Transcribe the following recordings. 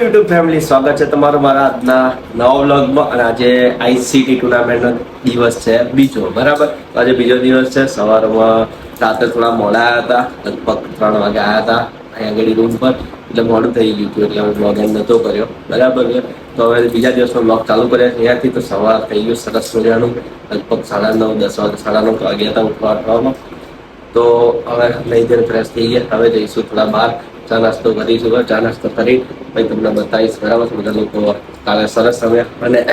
YouTube family સ્વાગત છે તમારું મારા આજના નવા વ્લોગમાં અને આજે આઈસીટી ટુર્નામેન્ટનો દિવસ છે, બીજો, બરાબર? આજે બીજો દિવસ છે. સવારમાં રાતે થોડા મોડા આવ્યા હતા, લગભગ ત્રણ વાગે આવ્યા હતા અહીંયા આગળ રૂમ પર. એટલે મોડું થઈ ગયું હતું, એટલે હું બ્લોગ એન્ડ નહોતો કર્યો. બરાબર છે? તો હવે બીજા દિવસનો બ્લોગ ચાલુ કર્યા અહીંયાથી તો સવાર થઈ ગયું, સરસ મજાનું. લગભગ સાડા નવ, દસ વાગે, સાડા નવ વાગ્યા હતા ઉઠવા ઉઠવામાં તો હવે લઈ જઈને ફ્રેશ થઈ ગયા. હવે જઈશું થોડા બહાર. ચા નાસ્તો કરીશું. ચા નાસ્તો કરી પછી તમને બતાવીશ. બરાબર? બધા લોકો કાલે સરસ રમ્યા અને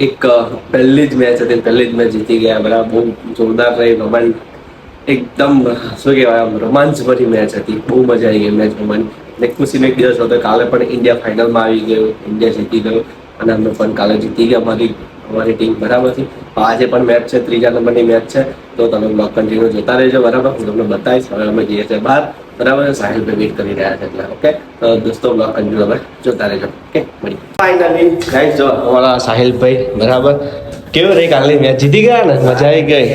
એક પહેલી જ મેચ હતી પહેલી જ મેચ જીતી ગયા. બરાબર? બહુ જોરદાર રહી રોમાન્સ એકદમ, શું કહેવાય આમ, રોમાંચભરી મેચ હતી. બહુ મજા આવી ગઈ મેચ રમવાની. ને ખુશીનો એક દિવસ હતો કાલે પણ ઇન્ડિયા ફાઇનલમાં આવી ગયું. ઇન્ડિયા જીતી ગયું. અને અમે પણ કાલે જીતી ગયા અમારી અમારી ટીમ બરાબર છે? આજે પણ મેચ છે, ત્રીજા નંબરની મેચ છે. તો તમે બ્લોગ કન્ટિન્યુ જોતા રહેજો. બરાબર? હું તમને બતાવીશ. હવે અમે જઈએ છીએ બહાર. બરાબર સાહિલભાઈ વેઇટ કરી રહ્યા છે એટલે ઓકે તો દોસ્તો બ્લોગ કન્ટિન્યુ તમે જોતા રહેજો ઓકે મળી ફાઇનલી ગાઈસ જો અમારા સાહિલભાઈ બરાબર? કેવો રહી કાલની મેચ જીતી ગયા ને? મજા આવી ગઈ?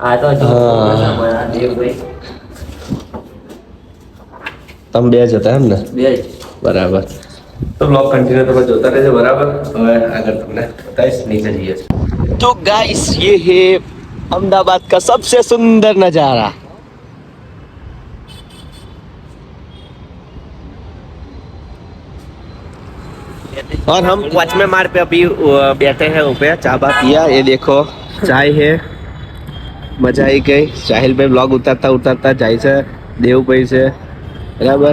આ તો તમે બે જ હતા એમ ને? બે બરાબર. તો બ્લોગ કન્ટિન્યુ તમે જોતા રહેજો બરાબર? હવે આગળ તમને ગાઈસ નીચે જઈએ. તો ગાઈસ યે હે અમદાવાદ કા સબસે સુંદર નજારા. और हम वॉचमैन मार पे अभी अ, बैठे हैं ऊपर चाय बा पिया ये देखो चाय है મજા આવી ગઈ સાહિલભાઈ બ્લોગ ઉતારતા ઉતારતા જાય છે દેવભાઈ છે બરાબર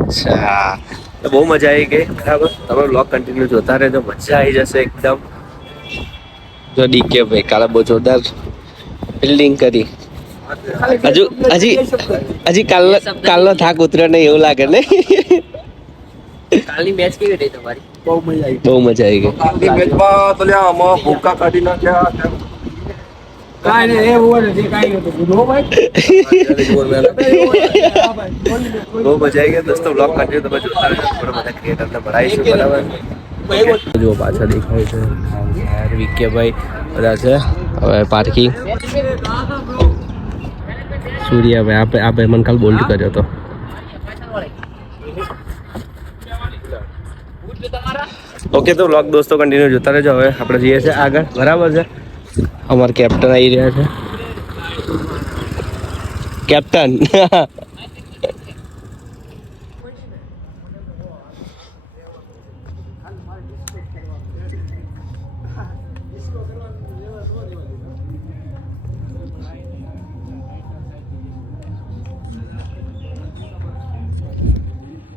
અચ્છા તો બહુ મજા આવી ગઈ બરાબર તમે બ્લોગ કન્ટિન્યુ જોતા રહેજો મજા આવી જશે એકદમ જો ડીકે ભાઈ કાલે બહુ જોરદાર બિલ્ડિંગ કરી હજુ હજી હજી કાલ કાલનો થાક ઉતર્યો નહીં એવું લાગે ને? કાલની મેચ કેવી રહી તમારી? બહુ મજા આવી. બહુ મજા આવી ગઈ. કાલની મેચમાં તો લ્યા આમાં ભૂકા કાઢી નાખ્યા. કાઈ નહીં, એવું ભાઈ. બહુ મજા આવી ગઈ. દોસ્તો બ્લોગ કન્ટિન્યુ તમે જોતા રહેજો. થોડા બધા ક્રિએટરને ભરાઈશું બરાબર. જો પાછળ દેખાય છે. યાર વિકેભાઈ બધા છે. હવે પાર્કિંગ સૂર્યાભાઈ આપણે આ ભાઈ મને કાલ બોલ્ડ કર્યો હતો ઓકે તો વ્લોગ દોસ્તો કન્ટિન્યુ જોતા રહેજો. હવે આપણે જઈએ છીએ આગળ. બરાબર છે? અમારા કેપ્ટન આવી રહ્યા છે. કેપ્ટન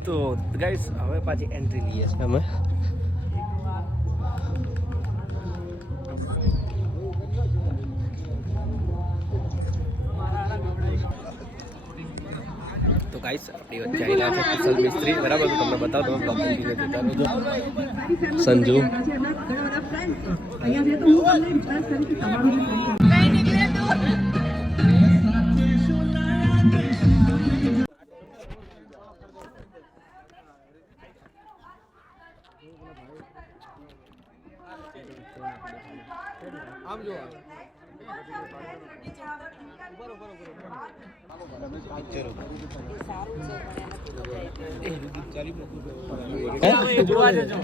તો ગાઈસ હવે પાછી એન્ટ્રી લઈએ. છીએ અમે? તો ગાઈસ આપણી વચ્ચે આવેલા છે કુશલ મિસ્ત્રી. બરાબર તો તમને બતાવો તમે બ્લોગ કન્ટિન્યુ જોતા રહેજો સંજુ.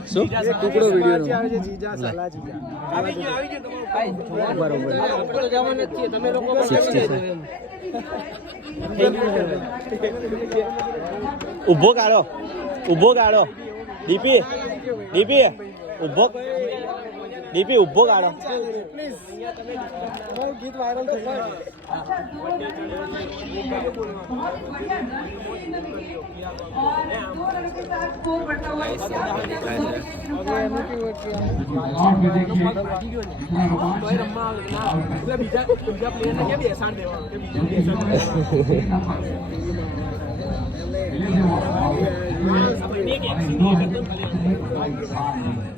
શું? ટુકડો વીડિયો આવે છે જીજા સાલા જીજા. આવી ગયો આવી ગયો તમારો ભાઈ. બરોબર. જ તમે લોકો પણ કાઢો ઊભો કાઢો ડીપી ડીપી ઊભો ડીપી ઊભો કાઢો પ્લીઝ તમારું ગીત વાયરલ થઈ જાય બીજા બીજા પ્લેયરને કેમ બેસાડ દેવાનું કે બીજા બેસાડ Google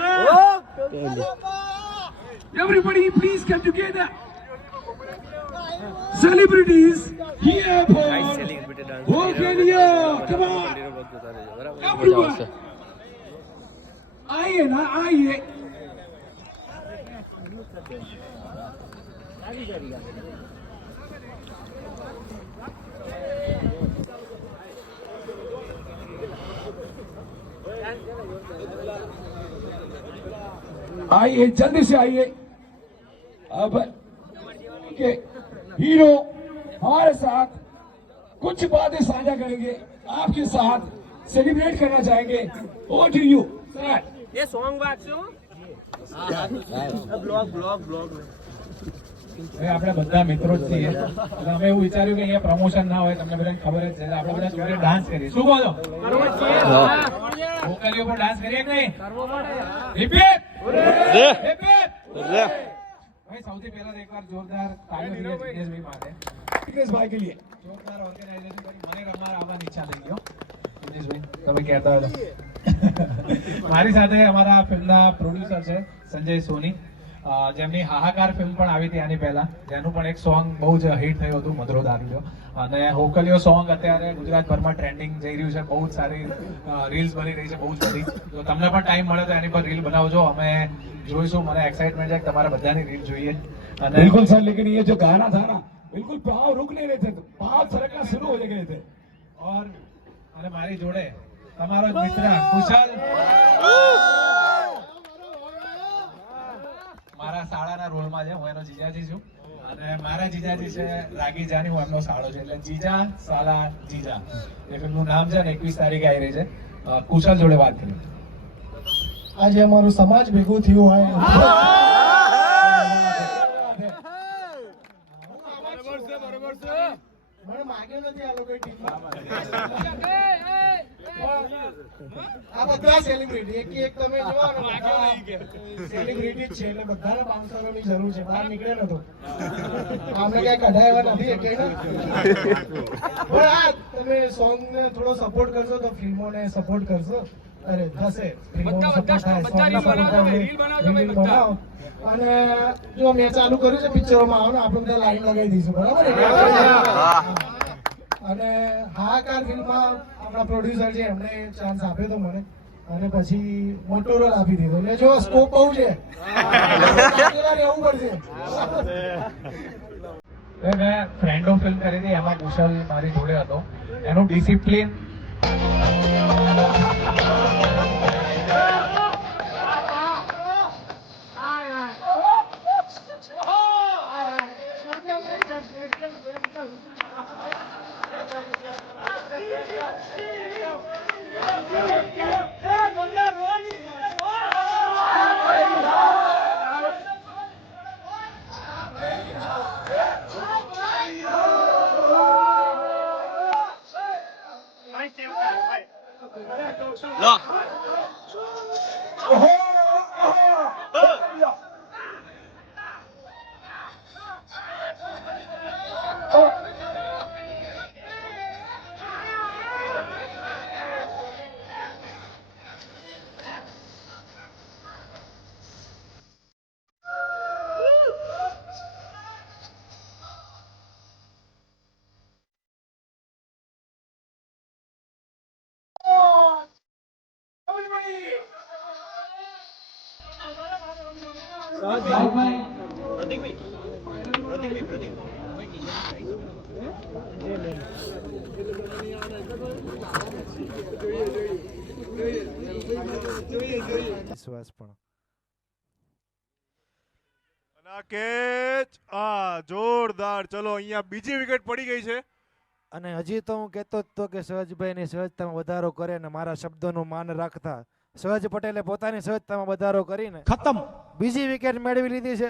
Everybody please come together. Celebrities here for वो खलियो come on everyone आइए ना आइए आइए जल्दी से आइए। अब के हीरो हमारे साथ कुछ बातें साझा करेंगे। आपके साथ सेलिब्रेट करना चाहेंगे। ओ यू सर ये सॉन्ग ब्लॉग ब्लॉग ब्लॉग હવે આપણે બધા મિત્રો જ છીએ. એટલે અમે એવું વિચાર્યું કે અહીંયા પ્રમોશન ના હોય તમને બધાને ખબર જ છે. આપણે બધા જોડે ડાન્સ કરીએ. શું કહો છો વોકલીઓ પર ડાન્સ કરીએ કે નહીં? રિપીટ! રિપીટ! સૌથી પહેલા એક એકવાર જોરદાર તાળીઓ જિગ્નેશભાઈ માટે. જિગ્નેશભાઈ કે લીએ જોરદાર ઓર્ગેનાઇઝેશન કરી મને રમવા આવવાની ઈચ્છા થઈ ગયો જિગ્નેશભાઈ તમે કહેતા હોય મારી સાથે અમારા ફિલ્મના પ્રોડ્યુસર છે સંજય સોની. જેમની હાહાકાર ફિલ્મ પણ આવી હતી આની પહેલા જેનું પણ એક સોંગ બહુ જ હિટ થયું હતું મધુરો દારૂડિયો અને હોકલિયો સોંગ અત્યારે ગુજરાતભરમાં ટ્રેન્ડિંગ જઈ રહ્યું છે બહુ જ સારી રીલ્સ બની રહી છે બહુ જ બધી તો તમને પણ ટાઈમ મળે તો એની પર રીલ બનાવજો અમે જોઈશું મને એક્સાઇટમેન્ટ છે કે તમારા બધાની રીલ જોઈએ અને बिल्कुल सर लेकिन ये जो गाना था ना बिल्कुल पाँव रुक नहीं रहे थे पाँव सरकना शुरू हो गए थे ઓર અને મારી જોડે તમારો જ મિત્ર કુશલ છે એનો જીજાજી છું. અને મારા જીજાજી છે રાગી જાની હું એમનો સાળો છે. એટલે જીજા સાલા જીજા. એ ફિલ્મનું નામ છે ને એકવીસ તારીખે આવી રહી છે. કુશલ જોડે વાત કરી આજે અમારું સમાજ ભેગું થયું હોય. મને માગ્યો નથી આ લોકો ટીમમાં. આ બધા સેલિબ્રિટી એક એક તમે જોવો ને સેલિબ્રિટી જ છે એટલે બધાને બાઉન્સરોની જરૂર છે બહાર નીકળે નતો આપણે કઈ કઢાવ્યા નથી એટલે પણ આ તમે સોંગ ને થોડો સપોર્ટ કરશો તો ફિલ્મોને સપોર્ટ કરશો. અરે થશે. ને. અને જો મેં ચાલુ કર્યું છે પિક્ચરોમાં આવો ને આપણે બધા લાઈન લગાવી દઈશું. બરાબર ને? અને હાહાકાર ફિલ્મમાં આપણા પ્રોડ્યુસર છે, એમણે ચાન્સ આપ્યો તો મને. અને પછી મોટો રોલ આપી દીધો. એટલે જો સ્કોપ બહુ છે. રહેવું પડશે. મેં ફ્રેન્ડો ફિલ્મ કરી હતી એમાં કુશલ મારી જોડે હતો. એનું ડિસિપ્લિન Ô. Đó, વિશ્વાસ પણ અને આ આ જોરદાર. ચલો અહીંયા બીજી વિકેટ પડી ગઈ છે. અને હજી તો હું કહેતો જ તો કે સહજભાઈની સહજતામાં વધારો કરે ને મારા શબ્દોનું માન રાખતા. સહજ પટેલે પોતાની સહજતામાં વધારો કરીને ખતમ. બીજી વિકેટ મેળવી લીધી છે.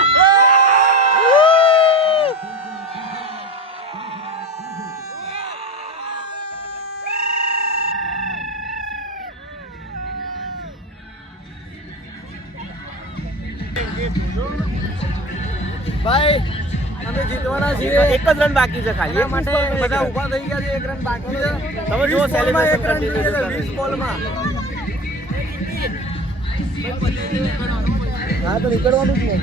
રન બાકી છે ખાલી. માટે બધા ઊભા થઈ ગયા છે એક રન બાકી છે. તમે જુઓ સેલિબ્રેશન કરી છે 20 બોલમાં. હા તો નીકળવાનું જ નહીં.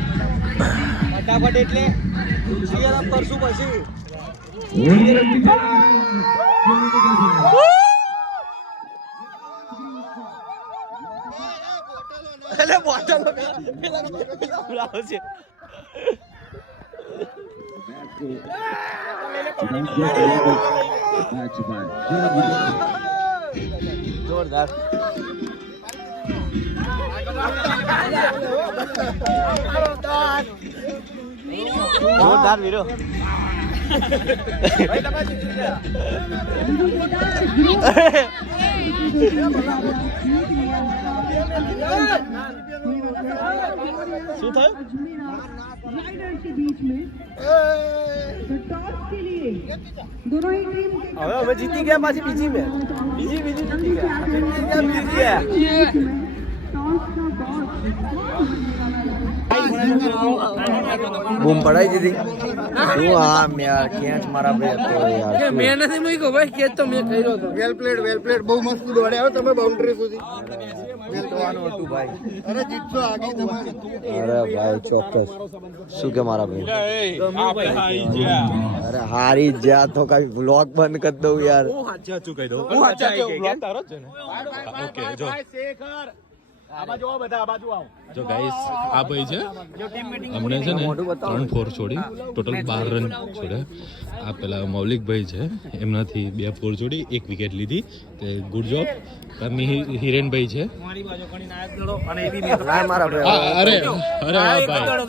ફટાફટ એટલે સીઆર અપ કરશું પછી. એટલે બોટલ છે. જોરદાર જોરદાર વીરો શું થયું હવે અમે જીતી ગયા પાછી બીજી મેચ બીજી બીજી જીતી ગયા જીતી ગયા જીતી ગયા બૂમ પડાઈ દીધી. શું હા યાર કેચ મારા બે હતો યાર. મેં નથી મૂક્યો ભાઈ કેચ તો મેં કર્યો હતો વેલ પ્લેડ વેલ પ્લેડ બહુ મસ્ત દોડ્યા તમે બાઉન્ડ્રી સુધી. અરે ભાઈ ચોક્કસ. શું કે મારા ભાઈ? અરે હારી જ તો કઈ વ્લોગ બંધ કરી દઉં યાર. હું સાચા કહી દઉં. હું સાચા કહી તારો છે ને? ઓકે જો. જો ગાઈસ આ ભાઈ છે હમણે છે. ને ત્રણ ફોર છોડી ટોટલ બાર રન છોડ્યા આ પેલા મૌલિકભાઈ છે એમનાથી બે ફોર છોડી એક વિકેટ લીધી. તે ગુડ જોબ હિરેનભાઈ છે. ભાઈ. અરે અરે ભાઈ.